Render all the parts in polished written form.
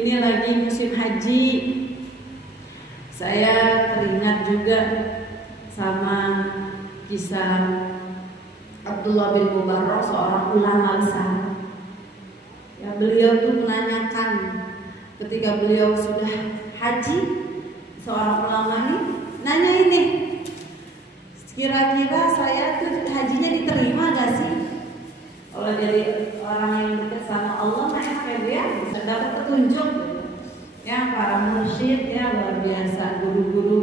Ini lagi musim haji. Saya teringat juga sama kisah Abdullah bin Mubarak, seorang ulama besar. Ya, beliau tuh menanyakan ketika beliau sudah haji, seorang ulama ini nanya ini, kira-kira saya tuh hajinya diterima gak sih? Kalau jadi orang yang dekat sama Allah, enak ya dia bisa dapat petunjuk. Ya, para mursyid ya luar biasa, guru-guru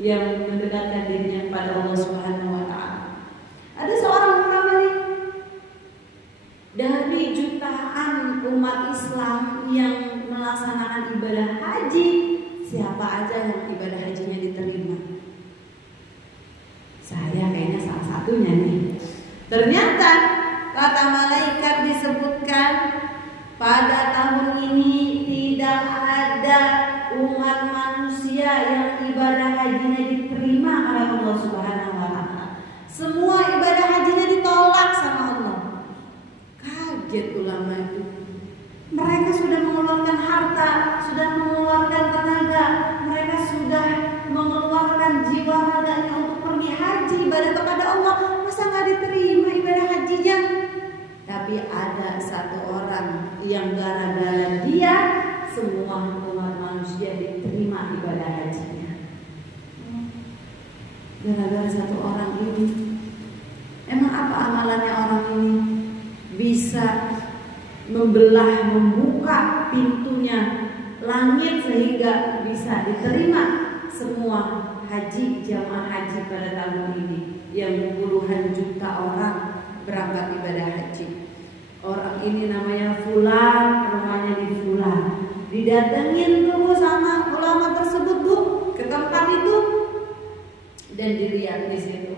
yang mendekatkan dirinya kepada Allah Subhanahu wa taala. Ada seorang ulama nih, dari jutaan umat Islam yang melaksanakan ibadah haji, siapa aja yang ibadah hajinya diterima? Saya kayaknya salah satunya nih. Ternyata kata malaikat disebutkan pada tahun ini tidak ada umat manusia yang ibadah hajinya diterima oleh Allah Subhanahu wa taala. Semua ibadah hajinya ditolak sama Allah. Kaget ulama itu. Mereka sudah mengeluarkan harta, sudah mengeluarkan tenaga, mereka sudah mengeluarkan jiwa raganya untuk pergi haji, ibadah kepada Allah. Masa nggak diterima ibadah hajinya? Tapi ada satu orang yang gara-gara dia semua umat manusia diterima ibadah hajinya. Gara-gara satu orang ini. Emang apa amalannya orang ini? Bisa membuka pintunya langit sehingga bisa diterima semua haji, jamaah haji pada tahun ini yang puluhan juta orang berangkat ibadah haji. Orang ini namanya Fulan, rumahnya di Fulan. Didatengin tuh sama ulama tersebut tuh ke tempat itu dan dilihat di situ,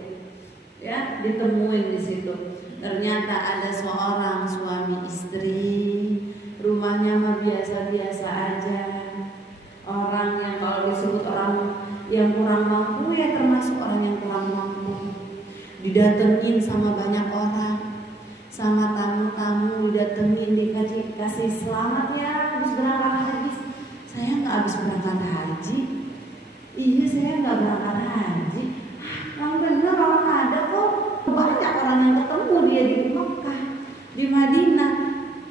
ya, ditemuin di situ. Ternyata ada seorang suami istri, rumahnya mah biasa-biasa aja. Orang yang kalau disebut orang yang kurang mampu ya termasuk orang yang kurang mampu. Didatengin sama banyak orang, sama tamu-tamu didatengin, dikasih selamat ya habis berangkat haji. Saya nggak habis berangkat haji. Iya, saya nggak berangkat haji. Yang bener orang ada kok. Banyak orang yang ketemu dia di Mekah, di Madinah,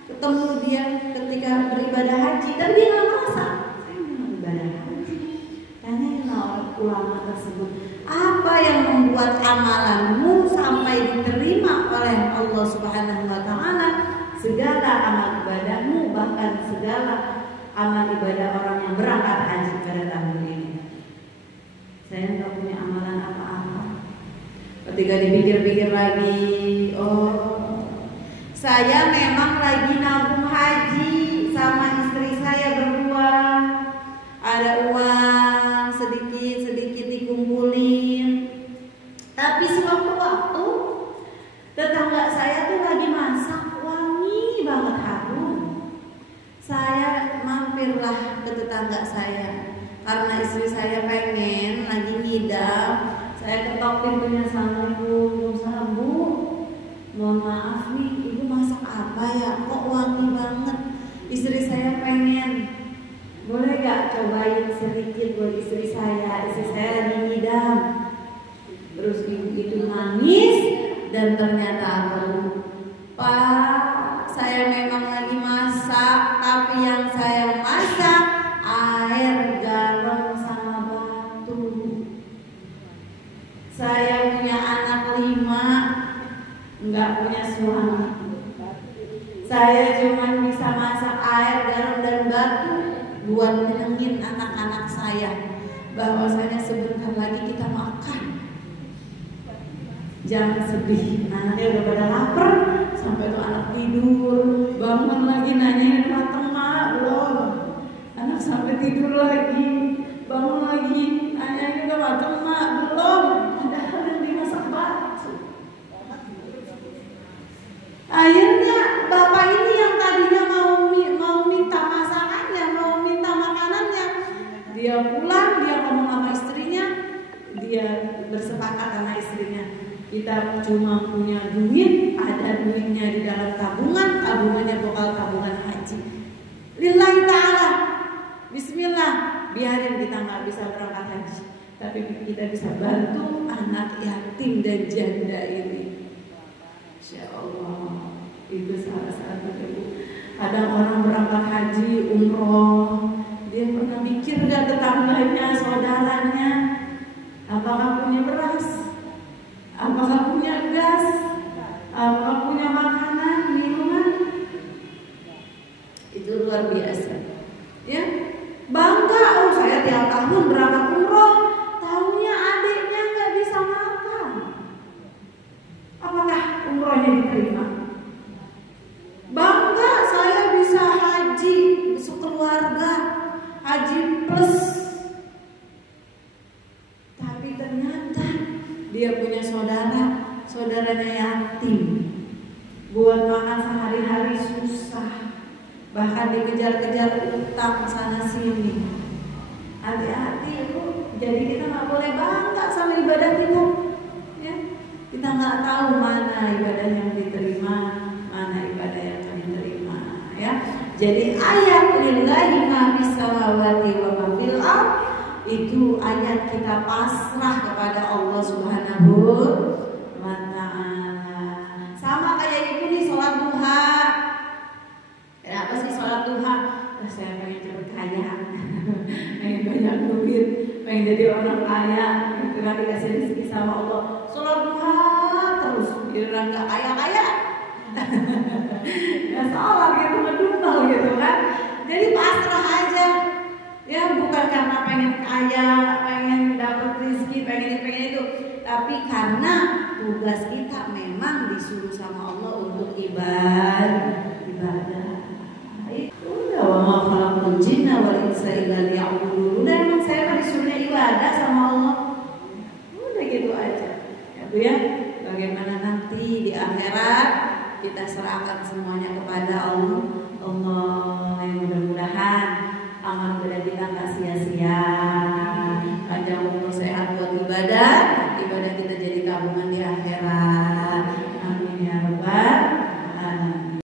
ketemu dia ketika beribadah haji dan dia nggak merasa saya nggak beribadah haji. Tanyain ulama tersebut, apa yang membuat amalanmu sampai diterima oleh Allah Subhanahu wa taala? Segala amal ibadahmu, bahkan segala amal ibadah orang yang berangkat haji pada tahun ini. Saya nggak punya amalan apa-apa. Ketika dipikir-pikir lagi, oh, saya memang lagi nabung haji sama istri saya berdua. Ada uang sedikit-sedikit dikumpulin. Tapi sewaktu-waktu tetangga saya tuh lagi masak, wangi banget, harum. Saya mampirlah ke tetangga saya karena istri saya pengen lagi ngidam. Saya ketok pintunya, Assalamualaikum, Bu. Mohon maaf nih, Ibu masak apa ya? Kok wangi banget? Istri saya pengen. Boleh gak cobain sedikit buat istri saya? Istri saya lagi ngidam. Terus ibu itu nangis dan ternyata aku, Pak, saya memang lagi masak, tapi yang saya masak air, garam, sama batu. Saya punya anak 5, nggak punya suami. Saya cuma bisa masak air, garam, dan batu buat menyenangin anak-anak saya. Bahwasanya sebentar lagi kita makan. Jangan sedih, anaknya udah pada lapar, sampai tuh anak tidur, bangun lagi nanyain mateng mak belum. Anak sampai tidur lagi, bangun lagi, nanyain udah mateng mak belum. Padahal yang dimasak batu. Akhirnya bapak ini yang tadinya mau minta masakannya, mau minta makanannya, dia pulang, dia ngomong sama istrinya, dia bersepakat sama istrinya, kita cuma punya duit, ada duitnya di dalam tabungan, tabungannya bakal tabungan haji. Lillahi ta'ala, Bismillah, biarin kita nggak bisa berangkat haji, tapi kita bisa bantu anak yatim dan janda ini. Insya Allah, itu salah satu ibu. Kadang orang berangkat haji, umroh, dia pernah mikir gak tetangganya, saudaranya, apakah punya beras, apakah punya gas, apakah punya makanan, minuman. Itu luar biasa, ya. Bangga, oh saya tiap tahun berangkat umroh, tahunya adiknya nggak bisa makan. Apakah umrohnya diterima? Bangga, saya bisa haji sekeluarga, haji plus. Tapi ternyata dia punya saudaranya yatim, buat makan sehari-hari susah, bahkan dikejar-kejar utang sana sini. Hati-hati Bu, jadi kita nggak boleh bangga sama ibadah kita, ya. Kita nggak tahu mana ibadah yang diterima, mana ibadah yang kami terima, ya. Jadi ayat lillahi ma fis samawati wa ma fil ardh itu ayat kita pasrah kepada Allah Subhanahu wa ta'ala. Sama kayak ibu nih sholat duha. Kenapa sih sholat duha? Saya pengen cepet kaya, pengen banyak duit, pengen jadi orang kaya, karena dikasih rezeki sama Allah. Sholat duha terus, biar nggak kaya-kaya. Ya sholat gitu, ngedumel gitu kan. Jadi pasrah aja, ya bukan karena pengen kaya, pengen dapat rezeki, pengen itu, tapi karena tugas kita memang disuruh sama Allah untuk ibadah. Udah wa ma khalaqul jinna wal insa illa liya'budun. Udah, emang saya disuruh ibadah sama Allah. Udah gitu aja. Ya Bu ya. Bagaimana nanti di akhirat kita serahkan semuanya kepada Allah. Allah yang mudah-mudahan amal kita nggak sia-sia. Panjang umur sehat buat ibadah.